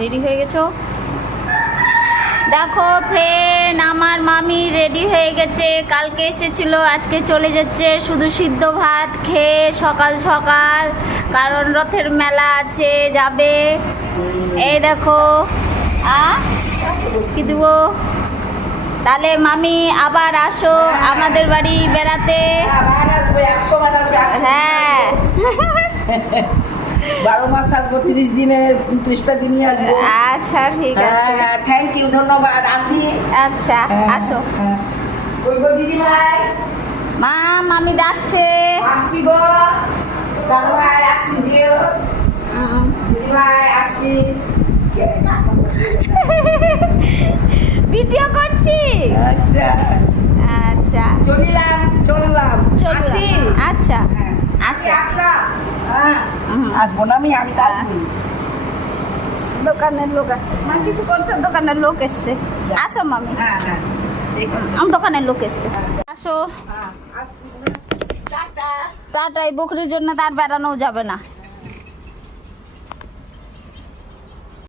Ready হয়ে গেছো? দেখো ফ্রেন্ড, আমার মামি রেডি হয়ে গেছে। কালকে এসেছিল, আজকে চলে যাচ্ছে শুধু সিদ্ধ ভাত খেয়ে সকাল সকাল, কারণ রথের মেলা আছে, যাবে। এই দেখো কি দিব। তাহলে মামি আবার আসো আমাদের বাড়ি বেড়াতে। হ্যাঁ 12 মাস আসবো, 30 দিনে 30টা দিনই আসবো। আচ্ছা ঠিক আছে, থ্যাংক ইউ, ধন্যবাদ। আসি। আচ্ছা আসো। ওই গো দিদি ভাই, মা মামি ডাকছে। আসছি গো দাদা ভাই, আসছি দিও। দিদি ভাই আসছি। ভিডিও করছি। আচ্ছা আচ্ছা চললাম। আসি। আচ্ছা হ্যাঁ, আসো। আসলাম। আসবো না আমি তার দোকানের লোক আসছে, মা কিছু করছে, দোকানের লোক এসছে। আসো মামি, হ্যাঁ হ্যাঁ ঠিক আছে। আমার দোকানের লোক এসছে। আসো। হ্যাঁ, আসছি। টাটা। টাটা। এই বকরির জন্য তার বেড়ানো যাবে না।